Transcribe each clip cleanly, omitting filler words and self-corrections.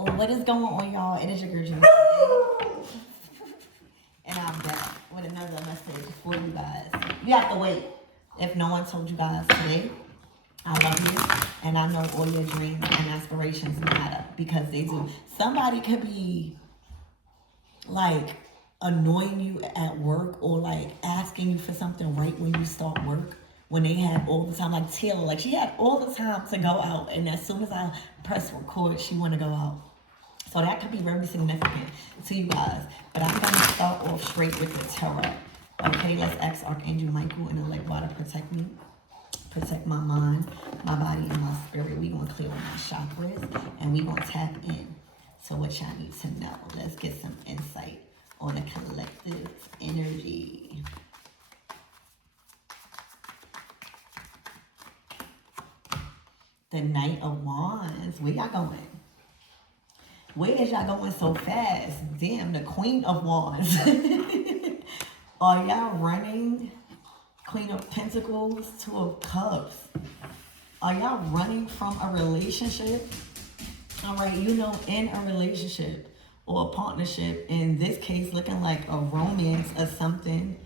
What is going on, y'all? It is your girl, Jimmy, and I'm back with another message for you guys. You have to wait. If no one told you guys today, I love you, and I know all your dreams and aspirations matter because they do. Somebody could be like annoying you at work or like asking you for something right when you start work. When they had all the time, like Taylor, like she had all the time to go out, and as soon as I press record, she want to go out. So that could be very significant to you guys. But I'm going to start off straight with the tarot. Okay, let's ask Archangel Michael and the lake water protect me. Protect my mind, my body, and my spirit. We're going to clear all my chakras, and we're going to tap in to what y'all need to know. Let's get some insight on the collective energy. The Knight of Wands. Where y'all going? Where is y'all going so fast? Damn, the Queen of Wands. Are y'all running? Queen of Pentacles, Two of Cups. Are y'all running from a relationship? All right, you know, in a relationship or a partnership, in this case, looking like a romance or something.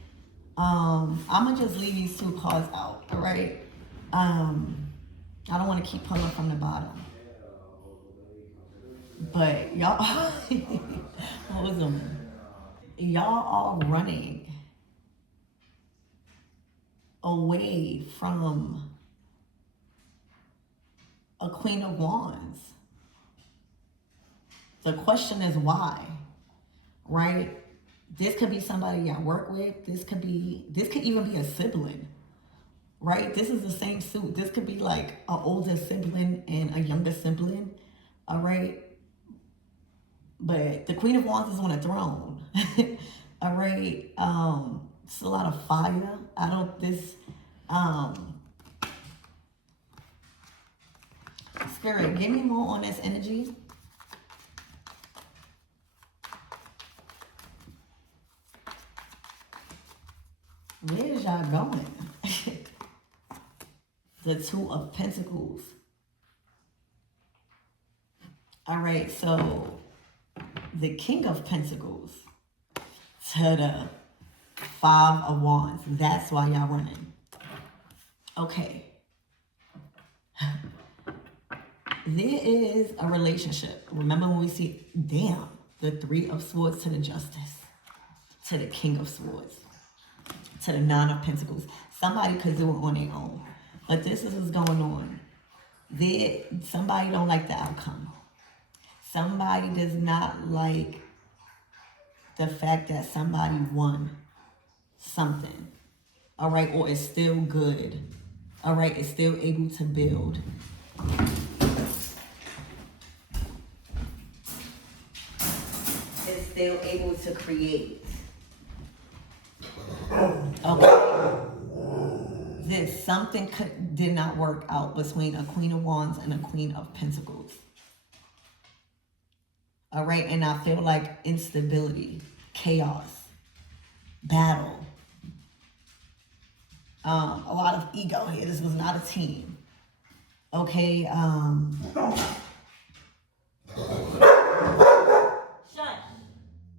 I'm going to just leave these two cards out, all right? I don't want to keep pulling from the bottom. But y'all, hold on. Y'all are running away from a Queen of Wands. The question is why, right? This could be somebody y'all work with. This could even be a sibling, right? This is the same suit. This could be like an older sibling and a younger sibling, all right? But the Queen of Wands is on a throne, all right? It's a lot of fire. Spirit, give me more on this energy. Where is y'all going? The Two of Pentacles. All right, so the King of Pentacles to the Five of Wands. That's why y'all running. Okay. There is a relationship. Remember when we see, damn, the Three of Swords to the Justice, to the King of Swords, to the Nine of Pentacles. Somebody could do it on their own. But this is what's going on. Somebody don't like the outcome. Somebody does not like the fact that somebody won something. All right, or is still good. All right, is still able to build. Is still able to create. Okay. This something did not work out between a Queen of Wands and a Queen of Pentacles. All right, and I feel like instability, chaos, battle. A lot of ego here. This was not a team. Okay. Shut.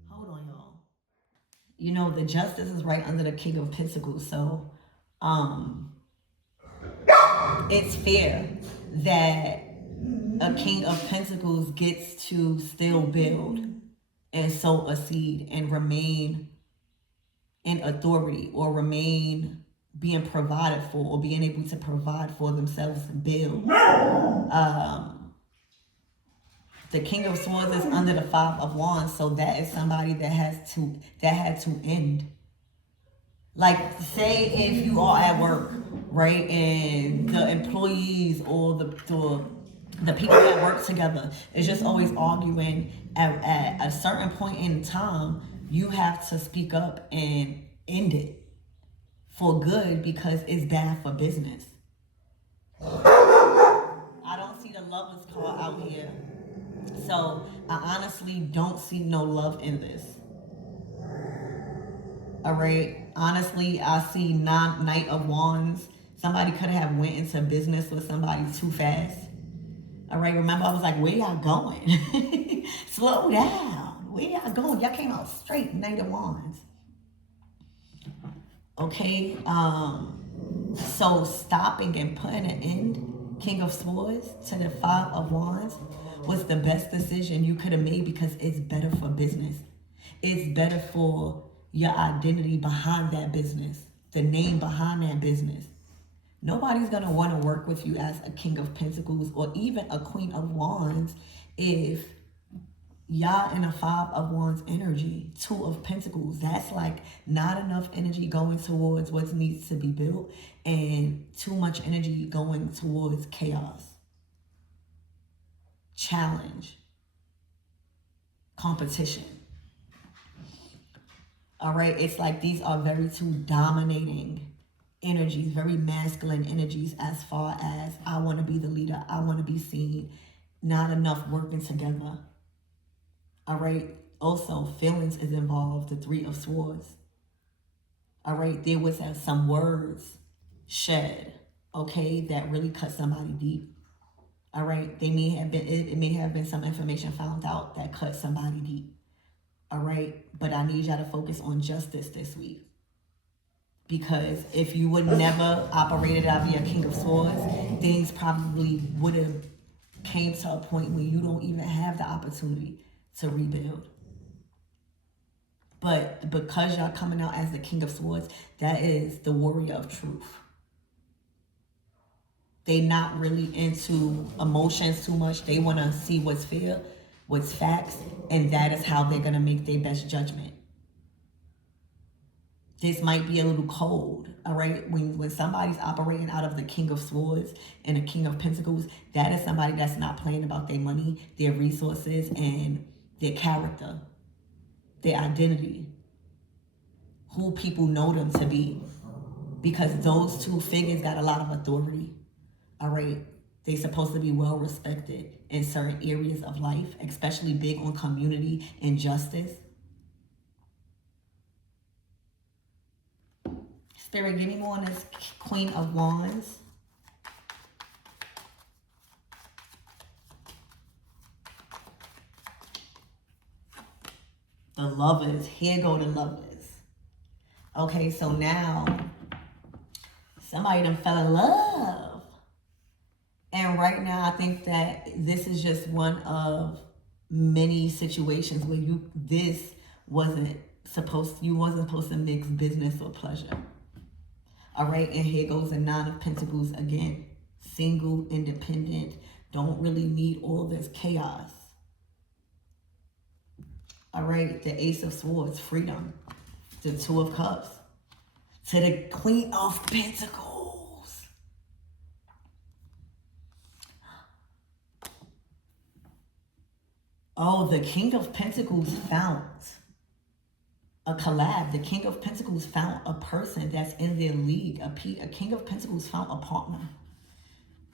Hold on, y'all. You know, the Justice is right under the King of Pentacles, so it's fair that a King of Pentacles gets to still build and sow a seed and remain in authority or remain being provided for or being able to provide for themselves and build. The King of Swords is under the Five of Wands, so that is somebody that had to end. Like, say if you are at work, right, and the employees or the people that work together is just always arguing. At a certain point in time, you have to speak up and end it for good because it's bad for business. I don't see the Lovers card out here, so I honestly don't see no love in this. All right, honestly, I see Knight of Wands. Somebody could have went into business with somebody too fast. All right, remember I was like, where y'all going? Slow down. Where y'all going? Y'all came out straight, Knight of Wands. Okay, so stopping and putting an end, King of Swords, to the Five of Wands was the best decision you could have made because it's better for business. It's better for your identity behind that business, the name behind that business. Nobody's going to want to work with you as a King of Pentacles or even a Queen of Wands if y'all in a Five of Wands energy, Two of Pentacles. That's like not enough energy going towards what needs to be built and too much energy going towards chaos, challenge, competition. All right, it's like these are very two dominating energies, very masculine energies as far as I want to be the leader, I want to be seen, not enough working together. All right, also feelings is involved, the Three of Swords. All right, there was some words shed, okay, that really cut somebody deep. All right, they may have been, it may have been some information found out that cut somebody deep. All right, but I need y'all to focus on justice this week. Because if you would never operated out of your King of Swords, things probably would have came to a point where you don't even have the opportunity to rebuild. But because y'all coming out as the King of Swords, that is the warrior of truth. They not really into emotions too much. They want to see what's fair, what's facts, and that is how they're going to make their best judgment. This might be a little cold, all right? When somebody's operating out of the King of Swords and the King of Pentacles, that is somebody that's not playing about their money, their resources, and their character, their identity, who people know them to be. Because those two figures got a lot of authority, all right? They're supposed to be well respected in certain areas of life, especially big on community and justice. Spirit, give me more on this Queen of Wands. The Lovers. Here go the Lovers. Okay, so now somebody done fell in love. And right now I think that this is just one of many situations where you wasn't supposed to mix business or pleasure. All right, and here goes the Nine of Pentacles again. Single, independent, don't really need all this chaos. All right, the Ace of Swords, freedom. The Two of Cups. To the Queen of Pentacles. Oh, the King of Pentacles found a collab. The King of Pentacles found a person that's in their league. A King of Pentacles found a partner.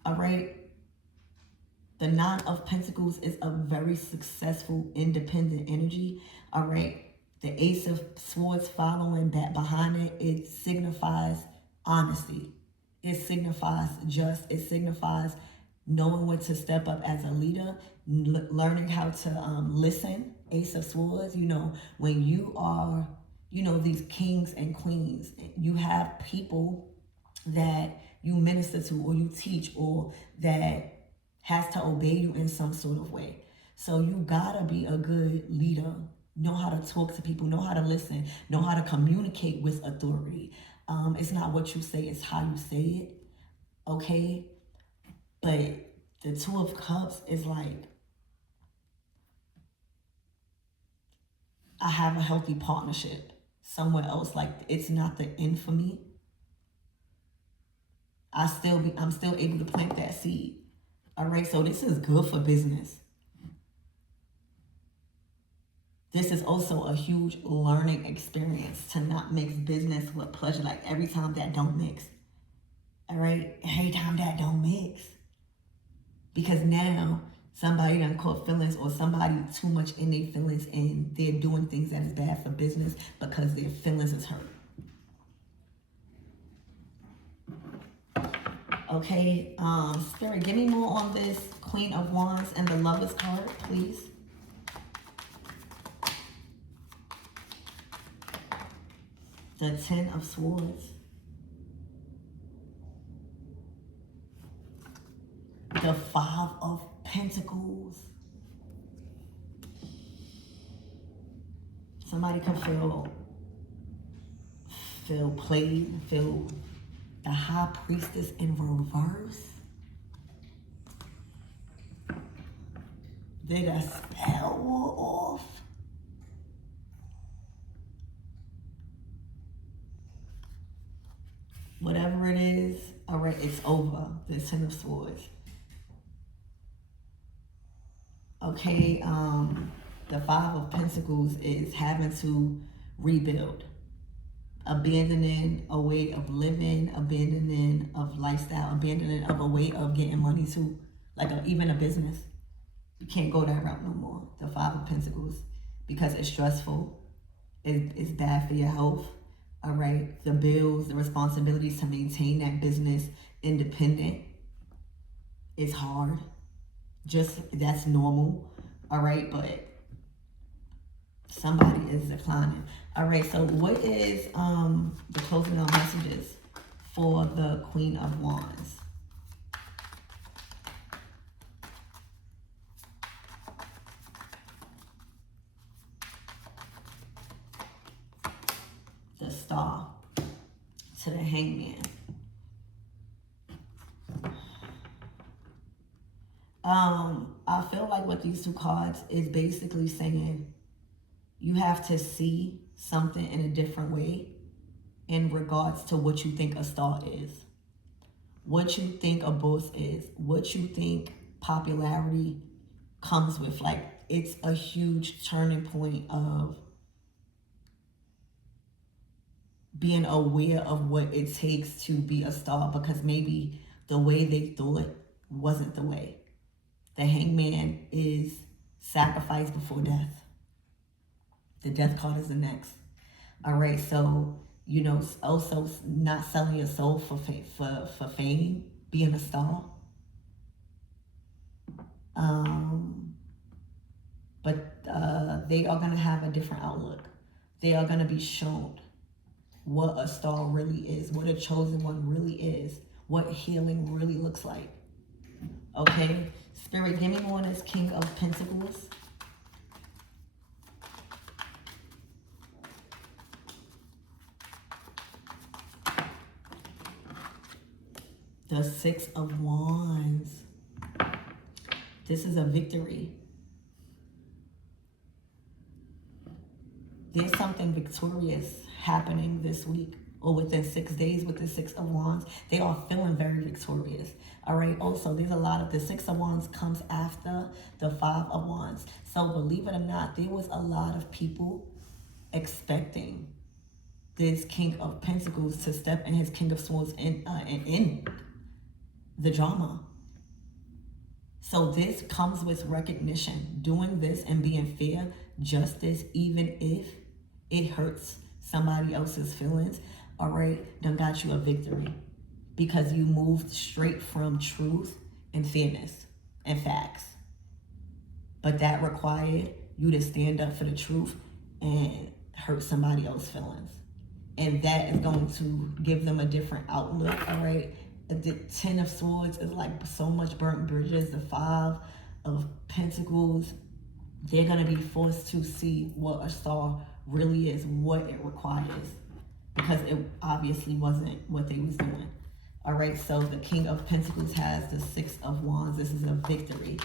All right. The Nine of Pentacles is a very successful, independent energy. All right. The Ace of Swords following that behind it, it signifies honesty. It signifies it signifies knowing when to step up as a leader, learning how to listen. Ace of Swords, you know, when you are, you know, these kings and queens, you have people that you minister to or you teach or that has to obey you in some sort of way. So you gotta be a good leader. Know how to talk to people, know how to listen, know how to communicate with authority. It's not what you say, it's how you say it, okay? But the Two of Cups is like, I have a healthy partnership somewhere else. Like, it's not the end for me. I'm still able to plant that seed. All right, so this is good for business. This is also a huge learning experience to not mix business with pleasure. Like every time that don't mix. All right, every time that don't mix. Because now somebody done caught feelings or somebody too much in their feelings and they're doing things that is bad for business because their feelings is hurt. Okay, Spirit, give me more on this Queen of Wands and the Lovers card, please. The Ten of Swords. The Five of Pentacles. Somebody can feel played, feel the High Priestess in reverse. Did a spell off. Whatever it is, all right, it's over. The Ten of Swords. Okay, the Five of Pentacles is having to rebuild. Abandoning a way of living, abandoning of lifestyle, abandoning of a way of getting money to, like even a business. You can't go that route no more. The Five of Pentacles, because it's stressful. It's bad for your health. All right, the bills, the responsibilities to maintain that business independent is hard. Just that's normal. All right, but somebody is declining. All right, so what is the closing out messages for the Queen of Wands? The Star to the Hangman. I feel like what these two cards is basically saying, you have to see something in a different way in regards to what you think a star is, what you think a boss is, what you think popularity comes with. Like, it's a huge turning point of being aware of what it takes to be a star, because maybe the way they thought wasn't the way. The Hangman is sacrifice before death. The Death card is the next. All right, so, you know, also not selling your soul for fame, being a star. But they are going to have a different outlook. They are going to be shown what a star really is, what a chosen one really is, what healing really looks like. Okay, Spirit, give me more on this King of Pentacles. The Six of Wands. This is a victory. There's something victorious happening this week or within 6 days with the Six of Wands. They are feeling very victorious. All right. Also, there's a lot of the Six of Wands comes after the Five of Wands. So believe it or not, there was a lot of people expecting this King of Pentacles to step in his King of Swords in the drama. So this comes with recognition. Doing this and being fair, justice, even if it hurts somebody else's feelings, all right, done got you a victory. Because you moved straight from truth and fairness and facts. But that required you to stand up for the truth and hurt somebody else's feelings. And that is going to give them a different outlook, all right? The Ten of Swords is like so much burnt bridges. The Five of Pentacles, they're going to be forced to see what a star really is, what it requires. Because it obviously wasn't what they was doing. All right, so the King of Pentacles has the Six of Wands. This is a victory.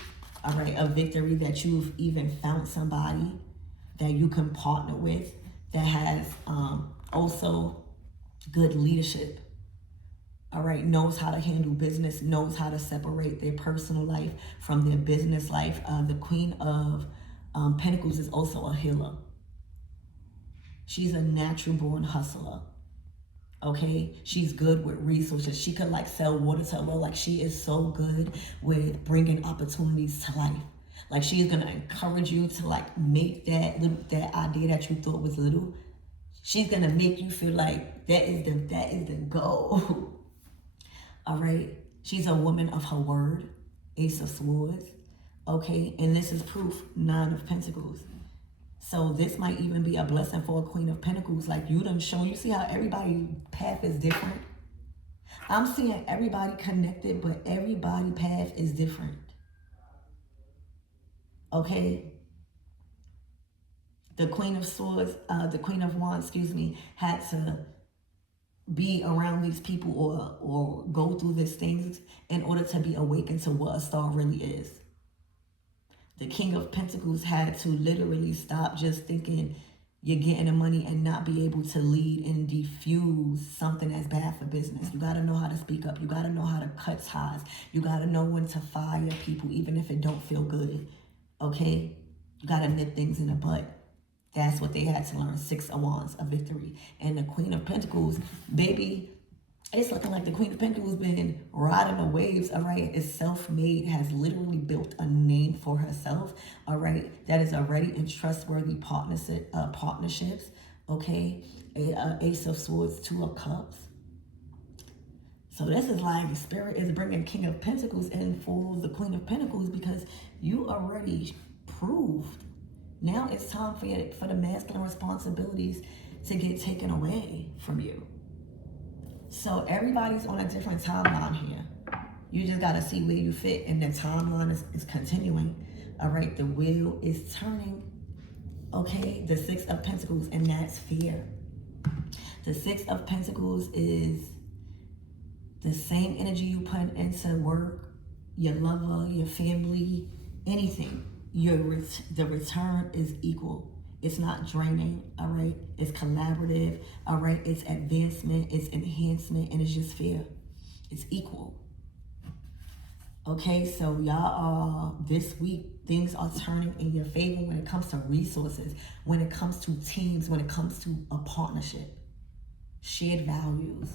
All right, a victory that you've even found somebody that you can partner with that has also good leadership. All right, knows how to handle business, knows how to separate their personal life from their business life. The Queen of Pentacles is also a healer. She's a natural born hustler. Okay, she's good with resources. She could like sell water to a well. Like, she is so good with bringing opportunities to life. Like, she's gonna encourage you to like make that idea that you thought was little. She's gonna make you feel like that is the goal. All right, She's a woman of her word. Ace of Swords. Okay, and this is proof. 9 of Pentacles. So this might even be a blessing for a Queen of Pentacles. Like you done shown. You see how everybody's path is different? I'm seeing everybody connected, but everybody's path is different. Okay? The Queen of Swords, the Queen of Wands, excuse me, had to be around these people or go through these things in order to be awakened to what a star really is. The King of Pentacles had to literally stop just thinking you're getting the money and not be able to lead and diffuse something that's bad for business. You got to know how to speak up. You got to know how to cut ties. You got to know when to fire people even if it don't feel good. Okay? You got to nip things in the butt. That's what they had to learn. 6 of Wands, a victory. And the Queen of Pentacles, baby, it's looking like the Queen of Pentacles been riding the waves, all right? Is self-made, has literally built a name for herself, all right? That is already in trustworthy partnerships, okay? Ace of Swords, 2 of Cups. So this is like Spirit is bringing King of Pentacles in for the Queen of Pentacles because you already proved. Now it's time for the masculine responsibilities to get taken away from you. So everybody's on a different timeline here. You just got to see where you fit, and the timeline is continuing. All right, the wheel is turning. Okay, the 6 of Pentacles, and that's fear. The 6 of Pentacles is the same energy you put into work, your lover, your family, anything. The return is equal. It's not draining, all right? It's collaborative, all right? It's advancement, it's enhancement, and it's just fair. It's equal. Okay, so y'all are, this week, things are turning in your favor when it comes to resources, when it comes to teams, when it comes to a partnership, shared values.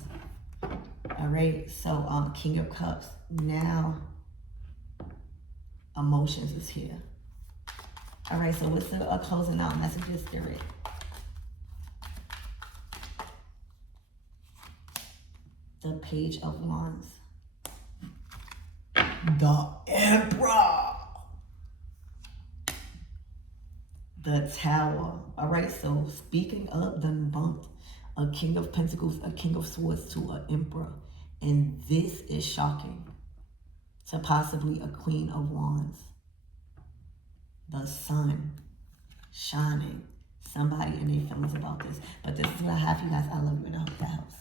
All right, so King of Cups, now emotions is here. All right, so what's the closing out messages, Spirit? The Page of Wands. The Emperor. The Tower. All right, so speaking of, done bumped a King of Pentacles, a King of Swords to an Emperor. And this is shocking to possibly a Queen of Wands. The sun shining. Somebody in their feelings about this. But this is what I have for you guys. I love you and I hope that helps.